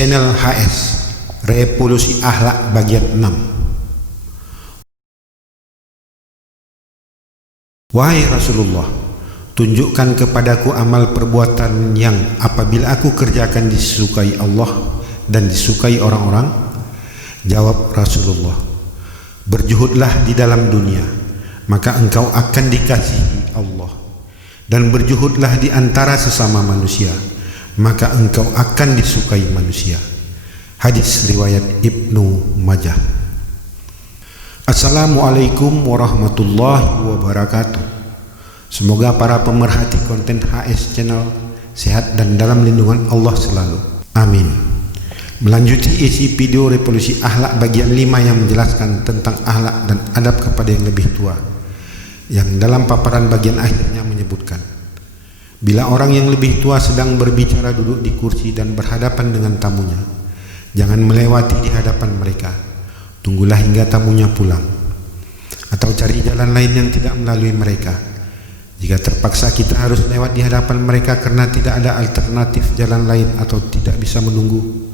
Channel HS Revolusi Akhlak bagian 6. Wahai Rasulullah, tunjukkan kepadaku amal perbuatan yang apabila aku kerjakan disukai Allah dan disukai orang-orang. Jawab Rasulullah, berjuhudlah di dalam dunia, maka engkau akan dikasihi Allah, dan berjuhudlah di antara sesama manusia, maka engkau akan disukai manusia. Hadis riwayat Ibnu Majah. Assalamualaikum warahmatullahi wabarakatuh. Semoga para pemerhati konten HS Channel sehat dan dalam lindungan Allah selalu. Amin. Melanjuti isi video Revolusi Akhlak bagian 5 yang menjelaskan tentang akhlak dan adab kepada yang lebih tua, yang dalam paparan bagian akhirnya menyebutkan, bila orang yang lebih tua sedang berbicara duduk di kursi dan berhadapan dengan tamunya, jangan melewati di hadapan mereka. Tunggulah hingga tamunya pulang, atau cari jalan lain yang tidak melalui mereka. Jika terpaksa kita harus lewat di hadapan mereka karena tidak ada alternatif jalan lain atau tidak bisa menunggu,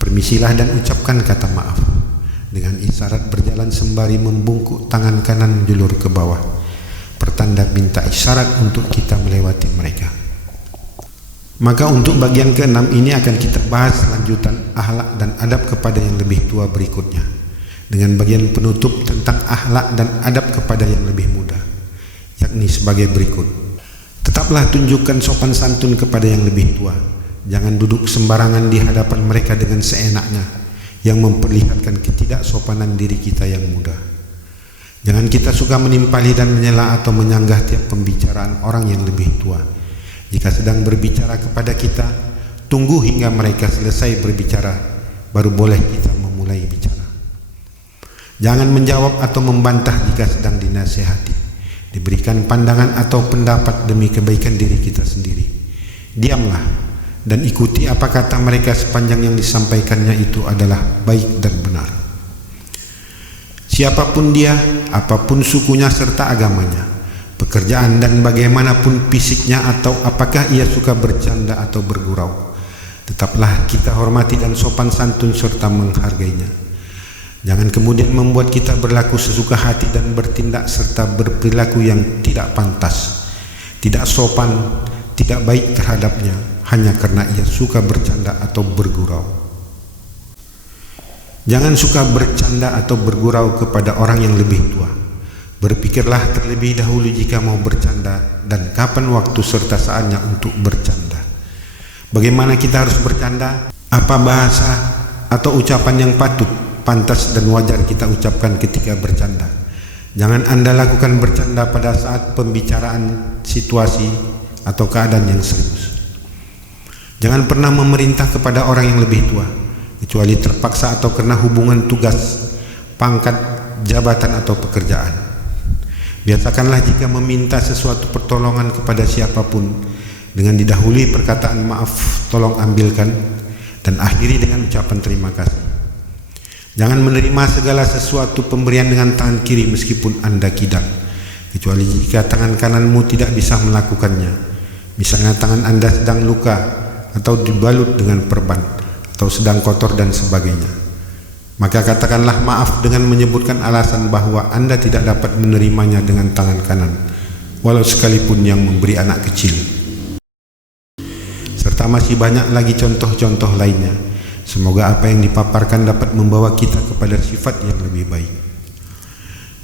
permisilah dan ucapkan kata maaf dengan isyarat berjalan sembari membungkuk tangan kanan menjulur ke bawah, pertanda minta isyarat untuk kita melewati mereka. Maka untuk bagian ke-6 ini akan kita bahas lanjutan akhlak dan adab kepada yang lebih tua berikutnya, dengan bagian penutup tentang akhlak dan adab kepada yang lebih muda, yakni sebagai berikut. Tetaplah tunjukkan sopan santun kepada yang lebih tua. Jangan duduk sembarangan di hadapan mereka dengan seenaknya, yang memperlihatkan ketidaksopanan diri kita yang muda. Jangan kita suka menimpali dan menyela atau menyanggah tiap pembicaraan orang yang lebih tua. Jika sedang berbicara kepada kita, tunggu hingga mereka selesai berbicara, baru boleh kita memulai bicara. Jangan menjawab atau membantah jika sedang dinasihati, diberikan pandangan atau pendapat demi kebaikan diri kita sendiri. Diamlah dan ikuti apa kata mereka sepanjang yang disampaikannya itu adalah baik dan benar. Siapapun dia, apapun sukunya serta agamanya, pekerjaan dan bagaimanapun fisiknya, atau apakah ia suka bercanda atau bergurau, tetaplah kita hormati dan sopan santun serta menghargainya. Jangan kemudian membuat kita berlaku sesuka hati dan bertindak serta berperilaku yang tidak pantas, tidak sopan, tidak baik terhadapnya, hanya karena ia suka bercanda atau bergurau. Jangan suka bercanda atau bergurau kepada orang yang lebih tua. Berpikirlah terlebih dahulu jika mau bercanda dan kapan waktu serta saatnya untuk bercanda. Bagaimana kita harus bercanda? Apa bahasa atau ucapan yang patut, pantas dan wajar kita ucapkan ketika bercanda? Jangan Anda lakukan bercanda pada saat pembicaraan situasi atau keadaan yang serius. Jangan pernah memerintah kepada orang yang lebih tua, kecuali terpaksa atau karena hubungan tugas, pangkat, jabatan atau pekerjaan. Biasakanlah jika meminta sesuatu pertolongan kepada siapapun dengan didahului perkataan maaf, tolong ambilkan, dan akhiri dengan ucapan terima kasih. Jangan menerima segala sesuatu pemberian dengan tangan kiri meskipun Anda kidal, kecuali jika tangan kananmu tidak bisa melakukannya. Misalnya tangan Anda sedang luka atau dibalut dengan perban, atau sedang kotor dan sebagainya. Maka katakanlah maaf dengan menyebutkan alasan bahwa Anda tidak dapat menerimanya dengan tangan kanan, walau sekalipun yang memberi anak kecil. Serta masih banyak lagi contoh-contoh lainnya. Semoga apa yang dipaparkan dapat membawa kita kepada sifat yang lebih baik.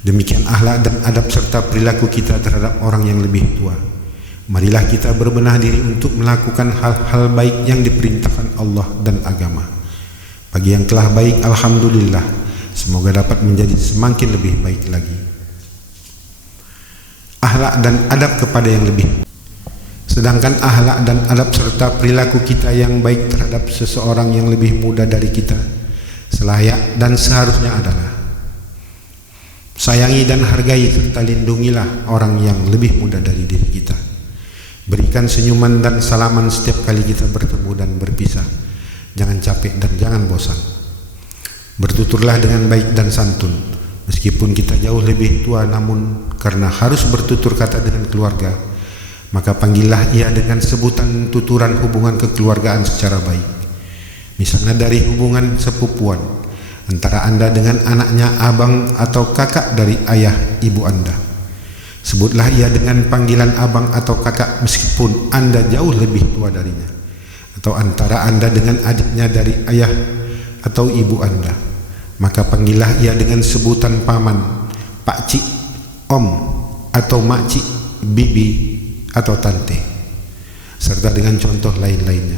Demikian akhlak dan adab serta perilaku kita terhadap orang yang lebih tua. Marilah kita berbenah diri untuk melakukan hal-hal baik yang diperintahkan Allah dan agama. Bagi yang telah baik, alhamdulillah, semoga dapat menjadi semakin lebih baik lagi. Akhlak dan adab kepada yang lebih. Sedangkan akhlak dan adab serta perilaku kita yang baik terhadap seseorang yang lebih muda dari kita, selayak dan seharusnya adalah sayangi dan hargai serta lindungilah orang yang lebih muda dari diri kita. Berikan senyuman dan salaman setiap kali kita bertemu dan berpisah. Jangan capek dan jangan bosan. Bertuturlah dengan baik dan santun, meskipun kita jauh lebih tua, namun karena harus bertutur kata dengan keluarga, maka panggillah ia dengan sebutan tuturan hubungan kekeluargaan secara baik. Misalnya dari hubungan sepupuan antara Anda dengan anaknya abang atau kakak dari ayah ibu Anda. Sebutlah ia dengan panggilan abang atau kakak meskipun Anda jauh lebih tua darinya. Atau antara Anda dengan adiknya dari ayah atau ibu Anda, maka panggillah ia dengan sebutan paman, pakcik, om, atau makcik, bibi, atau tante, serta dengan contoh lain-lainnya.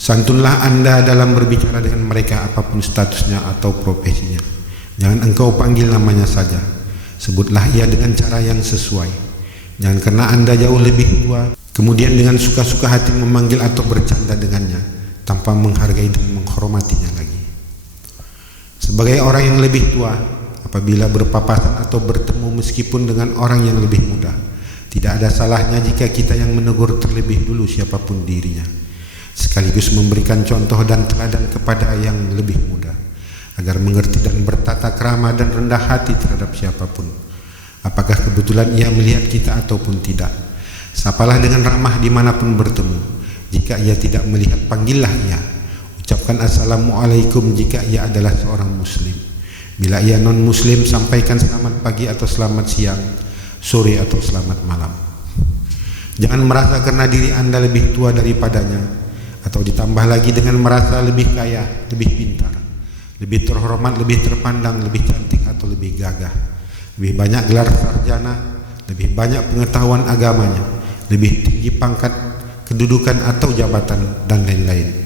Santunlah Anda dalam berbicara dengan mereka apapun statusnya atau profesinya. Jangan engkau panggil namanya saja. Sebutlah ia dengan cara yang sesuai. Jangan karena Anda jauh lebih tua, kemudian dengan suka-suka hati memanggil atau bercanda dengannya, tanpa menghargai dan menghormatinya lagi. Sebagai orang yang lebih tua, apabila berpapasan atau bertemu meskipun dengan orang yang lebih muda, tidak ada salahnya jika kita yang menegur terlebih dulu siapapun dirinya, sekaligus memberikan contoh dan teladan kepada yang lebih muda, agar mengerti dan bertata krama dan rendah hati terhadap siapapun, apakah kebetulan ia melihat kita ataupun tidak. Sapalah dengan ramah dimanapun bertemu. Jika ia tidak melihat, panggillah ia. Ucapkan assalamualaikum jika ia adalah seorang muslim. Bila ia non muslim, sampaikan selamat pagi atau selamat siang, sore atau selamat malam. Jangan merasa karena diri Anda lebih tua daripadanya, atau ditambah lagi dengan merasa lebih kaya, lebih pintar, lebih terhormat, lebih terpandang, lebih cantik atau lebih gagah, lebih banyak gelar sarjana, lebih banyak pengetahuan agamanya, lebih tinggi pangkat, kedudukan atau jabatan, dan lain-lain.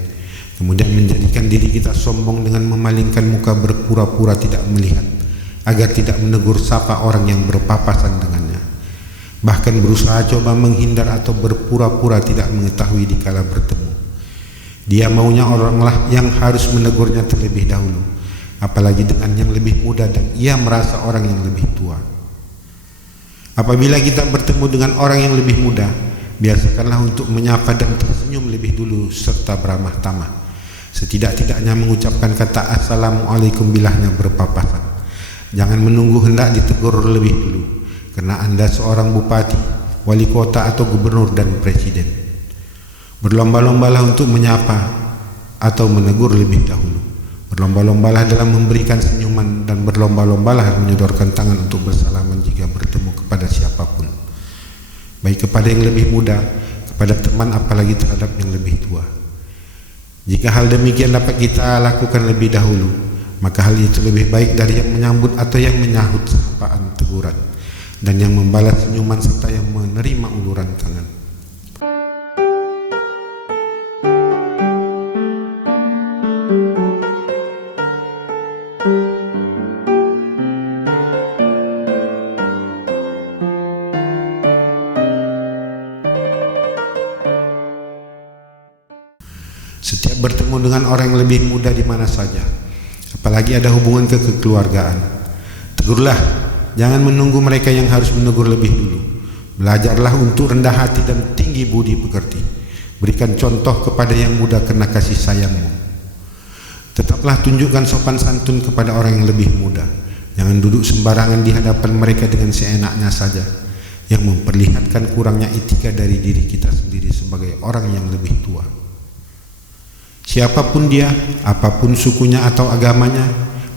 Kemudian menjadikan diri kita sombong dengan memalingkan muka berpura-pura tidak melihat, agar tidak menegur sapa orang yang berpapasan dengannya. Bahkan berusaha coba menghindar atau berpura-pura tidak mengetahui dikala bertemu. Dia maunya oranglah yang harus menegurnya terlebih dahulu, apalagi dengan yang lebih muda dan ia merasa orang yang lebih tua. Apabila kita bertemu dengan orang yang lebih muda, biasakanlah untuk menyapa dan tersenyum lebih dulu serta beramah tamah, setidak-tidaknya mengucapkan kata assalamualaikum bilahnya berpapasan. Jangan menunggu hendak ditegur lebih dulu, karena Anda seorang bupati, wali kota atau gubernur dan presiden. Berlomba-lombalah untuk menyapa atau menegur lebih dahulu. Berlomba-lombalah dalam memberikan senyuman dan berlomba-lombalah menyodorkan tangan untuk bersalaman jika bertemu kepada siapapun, baik kepada yang lebih muda, kepada teman, apalagi terhadap yang lebih tua. Jika hal demikian dapat kita lakukan lebih dahulu, maka hal itu lebih baik dari yang menyambut atau yang menyahut sapaan teguran, dan yang membalas senyuman serta yang menerima uluran tangan. Setiap bertemu dengan orang yang lebih muda di mana saja, apalagi ada hubungan kekeluargaan, tegurlah. Jangan menunggu mereka yang harus menegur lebih dulu. Belajarlah untuk rendah hati dan tinggi budi pekerti. Berikan contoh kepada yang muda karena kasih sayangmu. Tetaplah tunjukkan sopan santun kepada orang yang lebih muda. Jangan duduk sembarangan di hadapan mereka dengan seenaknya saja, yang memperlihatkan kurangnya etika dari diri kita sendiri sebagai orang yang lebih tua. Siapapun dia, apapun sukunya atau agamanya,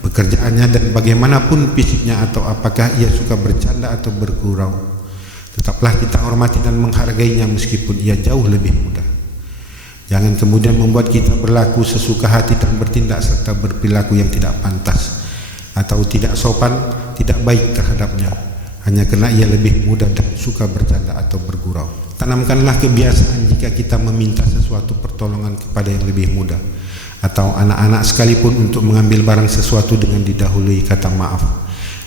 pekerjaannya dan bagaimanapun fisiknya atau apakah ia suka bercanda atau bergurau, tetaplah kita hormati dan menghargainya meskipun ia jauh lebih muda. Jangan kemudian membuat kita berlaku sesuka hati dan bertindak serta berperilaku yang tidak pantas atau tidak sopan, tidak baik terhadapnya, hanya karena ia lebih muda dan suka bercanda atau bergurau. Tanamkanlah kebiasaan jika kita meminta sesuatu pertolongan kepada yang lebih muda atau anak-anak sekalipun untuk mengambil barang sesuatu dengan didahului kata maaf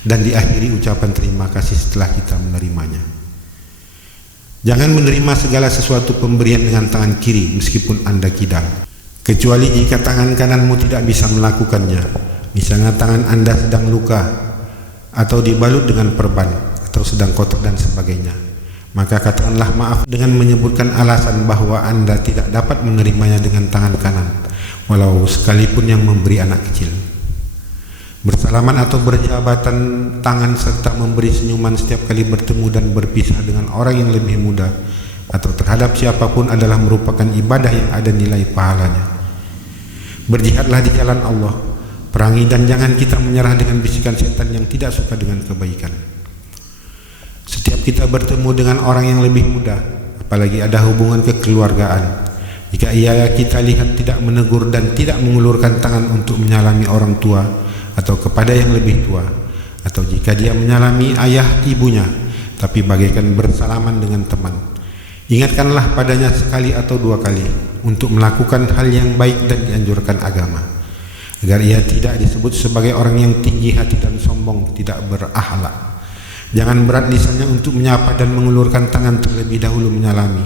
dan diakhiri ucapan terima kasih setelah kita menerimanya. Jangan menerima segala sesuatu pemberian dengan tangan kiri meskipun Anda kidal, kecuali jika tangan kananmu tidak bisa melakukannya. Misalnya tangan Anda sedang luka atau dibalut dengan perban atau sedang kotor dan sebagainya. Maka katakanlah maaf dengan menyebutkan alasan bahwa Anda tidak dapat menerimanya dengan tangan kanan, walau sekalipun yang memberi anak kecil. Bersalaman atau berjabatan tangan serta memberi senyuman setiap kali bertemu dan berpisah dengan orang yang lebih muda atau terhadap siapapun adalah merupakan ibadah yang ada nilai pahalanya. Berjihadlah di jalan Allah, perangi dan jangan kita menyerah dengan bisikan setan yang tidak suka dengan kebaikan. Setiap kita bertemu dengan orang yang lebih muda, apalagi ada hubungan kekeluargaan, jika ia kita lihat tidak menegur dan tidak mengulurkan tangan untuk menyalami orang tua atau kepada yang lebih tua, atau jika dia menyalami ayah ibunya tapi bagaikan bersalaman dengan teman, ingatkanlah padanya sekali atau dua kali untuk melakukan hal yang baik dan dianjurkan agama, agar ia tidak disebut sebagai orang yang tinggi hati dan sombong, tidak berakhlak. Jangan berat lisannya untuk menyapa dan mengulurkan tangan terlebih dahulu menyalami,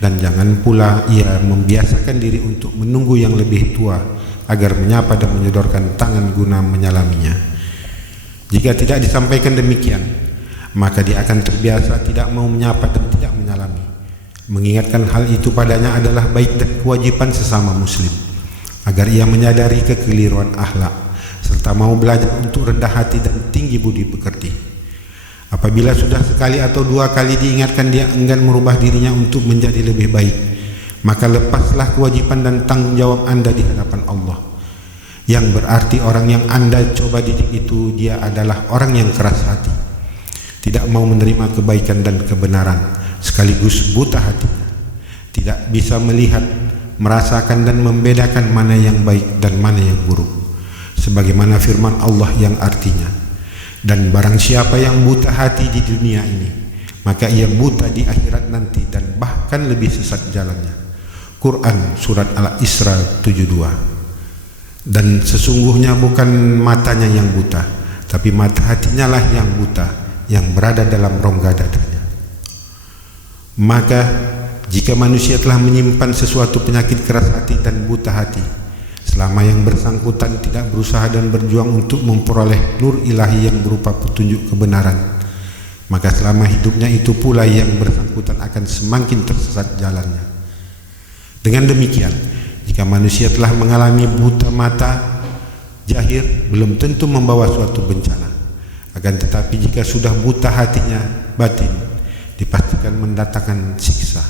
dan jangan pula ia membiasakan diri untuk menunggu yang lebih tua agar menyapa dan menyodorkan tangan guna menyalaminya. Jika tidak disampaikan demikian, maka dia akan terbiasa tidak mau menyapa dan tidak menyalami. Mengingatkan hal itu padanya adalah baik dan kewajiban sesama muslim, agar ia menyadari kekeliruan akhlak serta mau belajar untuk rendah hati dan tinggi budi pekerti. Apabila sudah sekali atau dua kali diingatkan dia enggan merubah dirinya untuk menjadi lebih baik, maka lepaslah kewajiban dan tanggung jawab Anda di hadapan Allah. Yang berarti orang yang Anda coba didik itu dia adalah orang yang keras hati, tidak mau menerima kebaikan dan kebenaran, sekaligus buta hatinya, tidak bisa melihat, merasakan dan membedakan mana yang baik dan mana yang buruk, sebagaimana firman Allah yang artinya, dan barang siapa yang buta hati di dunia ini, maka ia buta di akhirat nanti dan bahkan lebih sesat jalannya. Quran Surat Al-Isra 72. Dan sesungguhnya bukan matanya yang buta, tapi mata hatinya lah yang buta, yang berada dalam rongga dadanya. Maka jika manusia telah menyimpan sesuatu penyakit keras hati dan buta hati, selama yang bersangkutan tidak berusaha dan berjuang untuk memperoleh nur ilahi yang berupa petunjuk kebenaran, maka selama hidupnya itu pula yang bersangkutan akan semakin tersesat jalannya. Dengan demikian, jika manusia telah mengalami buta mata, jahir belum tentu membawa suatu bencana. Akan tetapi jika sudah buta hatinya, batin, dipastikan mendatangkan siksa,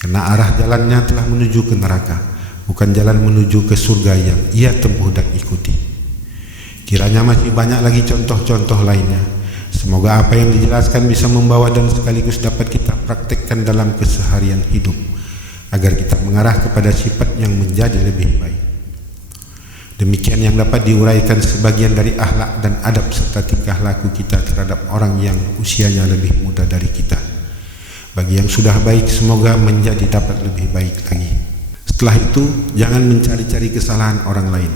karena arah jalannya telah menuju ke neraka, bukan jalan menuju ke surga yang ia tempuh dan ikuti. Kiranya masih banyak lagi contoh-contoh lainnya. Semoga apa yang dijelaskan bisa membawa dan sekaligus dapat kita praktekkan dalam keseharian hidup, agar kita mengarah kepada sifat yang menjadi lebih baik. Demikian yang dapat diuraikan sebagian dari akhlak dan adab serta tingkah laku kita terhadap orang yang usianya lebih muda dari kita. Bagi yang sudah baik, semoga menjadi dapat lebih baik lagi. Setelah itu, jangan mencari-cari kesalahan orang lain.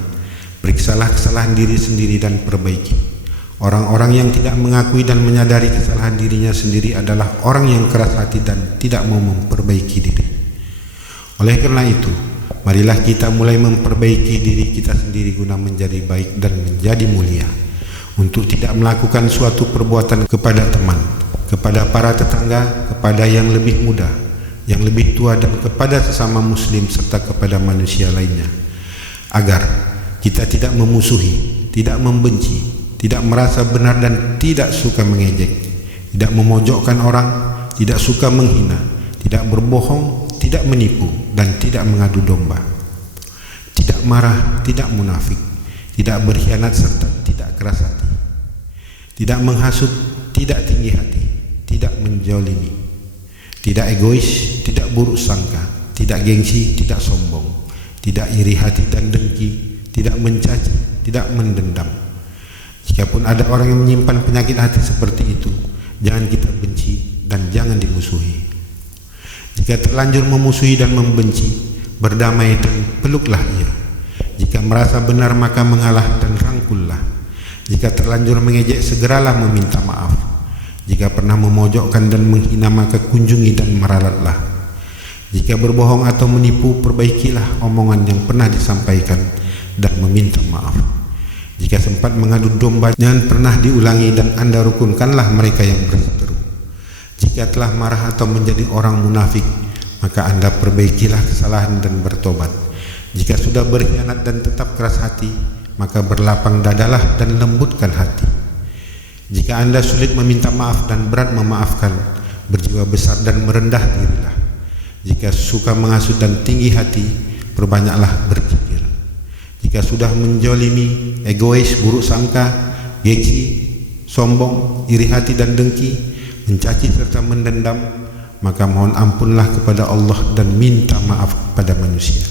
Periksalah kesalahan diri sendiri dan perbaiki. Orang-orang yang tidak mengakui dan menyadari kesalahan dirinya sendiri adalah orang yang keras hati dan tidak mau memperbaiki diri. Oleh karena itu, marilah kita mulai memperbaiki diri kita sendiri guna menjadi baik dan menjadi mulia, untuk tidak melakukan suatu perbuatan kepada teman, kepada para tetangga, kepada yang lebih muda, yang lebih tua, dan kepada sesama muslim serta kepada manusia lainnya, agar kita tidak memusuhi, tidak membenci, tidak merasa benar dan tidak suka mengejek, tidak memojokkan orang, tidak suka menghina, tidak berbohong, tidak menipu, dan tidak mengadu domba, tidak marah, tidak munafik, tidak berkhianat serta tidak keras hati, tidak menghasut, tidak tinggi hati, tidak menjolimi, tidak egois, tidak buruk sangka, tidak gengsi, tidak sombong, tidak iri hati dan dengki, tidak mencaci, tidak mendendam. Jikapun ada orang yang menyimpan penyakit hati seperti itu, jangan kita benci dan jangan dimusuhi. Jika terlanjur memusuhi dan membenci, berdamai dan peluklah ia. Jika merasa benar, maka mengalah dan rangkullah. Jika terlanjur mengejek, segeralah meminta maaf. Jika pernah memojokkan dan menghina, maka kunjungi dan meralatlah. Jika berbohong atau menipu, perbaikilah omongan yang pernah disampaikan dan meminta maaf. Jika sempat mengadu domba, jangan pernah diulangi dan Anda rukunkanlah mereka yang berseteru. Jika telah marah atau menjadi orang munafik, maka Anda perbaikilah kesalahan dan bertobat. Jika sudah berkhianat dan tetap keras hati, maka berlapang dadalah dan lembutkan hati. Jika Anda sulit meminta maaf dan berat memaafkan, berjiwa besar dan merendah dirilah. Jika suka menghasut dan tinggi hati, perbanyaklah berzikir. jika sudah menjolimi, egois, buruk sangka, gengsi, sombong, iri hati dan dengki, mencaci serta mendendam, maka mohon ampunlah kepada Allah dan minta maaf kepada manusia.